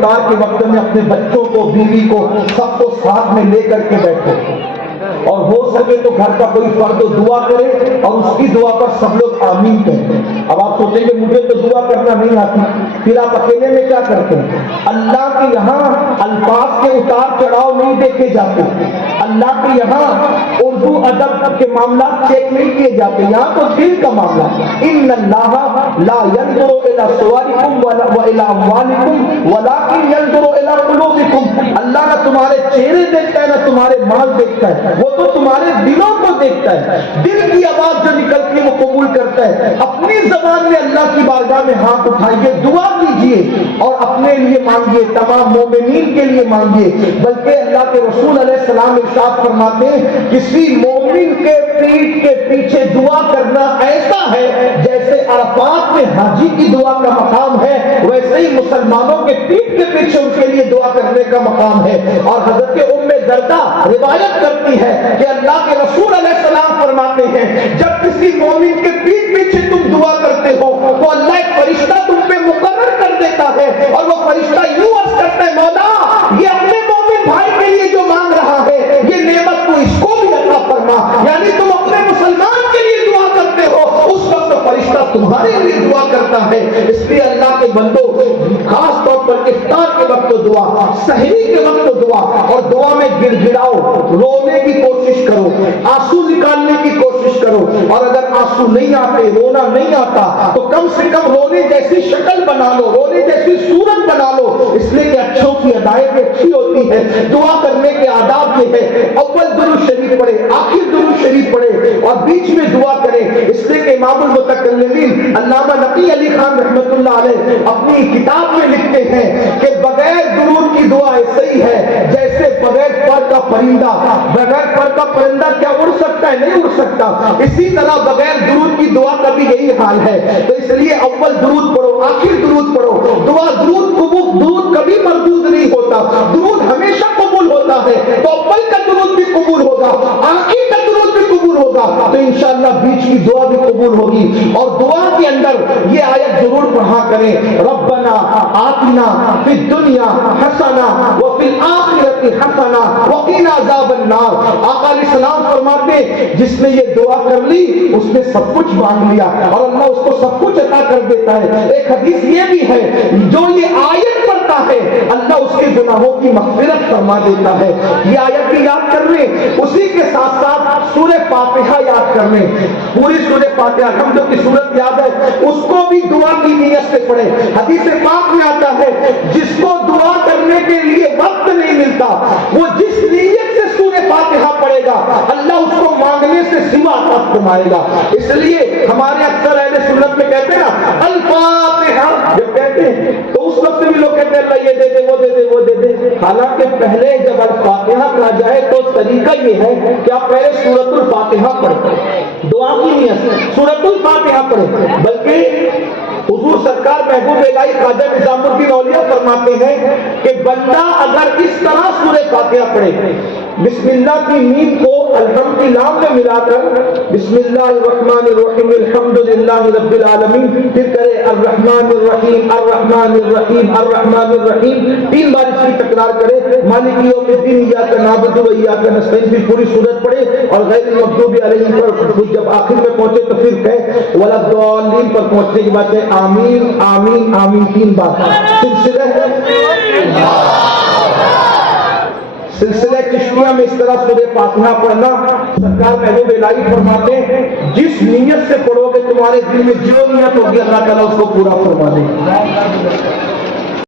افطار کے وقت میں اپنے بچوں کو، بیوی کو، سب کو ساتھ میں لے کر کے بیٹھو، اور ہو سکے تو گھر کا کوئی فرد دعا کرے اور اس کی دعا پر سب لوگ آمین کہیں۔ اب آپ سوچیں گے مجھے تو دعا کرنا نہیں آتی، پھر آپ اکیلے میں کیا کرتے ہیں؟ اللہ کے یہاں الفاظ کے اتار چڑھاؤ نہیں دیکھے جاتے، اللہ کے یہاں اردو ادب کے معاملات چیک نہیں کیے جاتے، یہاں تو دل کا معاملہ ہے۔ ان اللہ لا ينظر الى صورکم والى اموالکم ولکن ينظر الى قلوبکم، اللہ نہ تمہارے چہرے دیکھتا ہے نہ تمہارے مال دیکھتا ہے، وہ تو تمہارے دلوں کو دیکھتا ہے۔ دل کی آواز جو نکلتی ہے وہ قبول کرتا ہے۔ اپنی زبان میں اللہ کی بارگاہ میں ہاتھ اٹھائیے، دعا کیجیے اور اپنے لیے مانگیے، تمام مومنین کے لیے مانگیے۔ بلکہ اللہ کے رسول علیہ السلام ارشاد فرماتے ہیں کسی مومن کے پیٹھ کے پیچھے دعا کرنا ایسا ہے جیسے عرفات میں حاجی کی دعا کا مقام ہے، ویسے ہی مسلمانوں کے پیٹھ کے پیچھے ان کے لیے دعا کرنے کا مقام ہے۔ اور حضرت ام دردہ روایت کرتی ہے کہ اللہ کے رسول علیہ السلام فرماتے ہیں جب کسی مومن کے پیٹھ پیچھے تم دعا کرتے ہو تو اللہ ایک فرشتہ تم پہ مقرر کر دیتا ہے، اور وہ فرشتہ یوں عرض کرتا ہے مولا یہ اپنے مومن بھائی کے لیے جو مانگ رہا ہے یہ نعمت تو اس کو بھی عطا فرما، یعنی تم اپنے مسلمان کے لیے دعا کرتے ہو اس وقت فرشتہ تمہارے لیے دعا کرتا ہے۔ اس لیے اللہ کے بندو خاص طور پر افطار کے وقت دعا، سحری کے وقت دعا، اور دعا میں گڑ گڑاؤ، رونے کی کوشش کرو، آنسو نکالنے کی کوشش کرو، اور اگر آنسو نہیں آتے، رونا نہیں آتا تو کم سے کم رونے جیسی شکل بنا لو، رونے جیسی صورت بنا لو، اس لیے کہ اچھوں کی ادائیگی اچھی ہوتی ہے۔ دعا کرنے کے آداب یہ ہے اول درود شریف پڑھے، آخر درود شریف پڑھے اور بیچ میں دعا کرے۔ اس لیے کہ امام المتکلمین علامہ نقی علی خان رحمۃ اللہ علیہ اپنی کتاب میں لکھتے ہیں کہ بغیر درود کی دعا ایسے ہی ہے جیسے بغیر پر کا پرندہ، بغیر پر کا پرندہ کیا اڑ سکتا ہے؟ نہیں اڑ سکتا۔ اسی طرح بغیر درود کی دعا کا بھی یہی حال ہے۔ تو اس لیے اول درود پڑھو، آخر درود پڑھو، دعا درود قبول، درود کبھی مردود نہیں ہوتا، درود ہمیشہ قبول ہوتا ہے۔ تو اول کا درود بھی قبول ہوگا، آخر کا درود بھی قبول ہوگا، تو انشاءاللہ بیچ کی دعا بھی قبول ہوگی۔ اور دعا کے اندر یہ آیت ضرور پڑھا کریں، ربنا آتنا فی الدنیا حسنہ وفی الآخرۃ حسنہ وقنا عذاب النار۔ آقا علیہ السلام فرماتے جس نے یہ دعا کر لی اس نے سب کچھ مانگ لیا اور اللہ اس کو سب کچھ عطا کر دیتا ہے۔ ایک حدیث یہ بھی ہے جو یہ آیت پڑھتا ہے اللہ اس کے گناہوں کی مغفرت فرما دیتا ہے۔ یہ آیت بھی یاد کر لیں، اسی کے ساتھ ساتھ سورہ فاتحہ یاد کر لیں، پوری سورہ فاتحہ الحمد کی سورت یاد ہے، اس کو بھی دعا کی نیت سے پڑھے۔ حدیث پاک میں آتا ہے جس کو دعا کرنے کے لیے وقت نہیں ملتا وہ جس نیت سے سورہ فاتحہ پڑھے گا اللہ اس کو مانگنے سے سوا عطا فرمائے گا۔ اس لیے ہمارے اکثر اہل سنت میں کہتے ہیں نا الفاتحہ، جب کہتے ہیں تو اس وقت بھی لوگ کہتے ہیں اللہ یہ دے دے وہ دے دے وہ دے دے، حالانکہ پہلے جب الفاتحہ کہا جائے تو طریقہ یہ ہے کہ آپ پہلے سورۃ الفاتحہ پڑھیں، دعا کی نیت سے سورۃ الفاتحہ پڑھیں۔ بلکہ حضور سرکار محبوب الہی خواجہ نظام الدین اولیاء فرماتے ہیں کہ بندہ اگر اس طرح سورہ فاتحہ پڑھے، بسم اللہ کی میم کو الحمد کی لام میں ملا کر بسم اللہ الرحمن الرحیم الحمد للہ رب العالمین، پھر کرے الرحمن الرحیم الرحمن الرحیم الرحمن الرحیم، 3 بار اس کی تکرار کرے، مالک یوم الدین ایاک نعبد و ایاک نستعین، پھر پوری سورت پڑھے اور غیر المغضوب علیہم پر جب آخر میں پہنچے تو پھر کہے ولا الضالین پر پہنچنے کے بعد کہے آمین آمین آمین 3 بار۔ سلسلہ چشتیہ میں اس طرح سورہ فاتحہ پڑھنا سرکار محبوب الہی فرماتے ہیں جس نیت سے پڑھو گے تمہارے دل میں جو نیت ہوگی اللہ تعالیٰ اس کو پورا فرما دے گا۔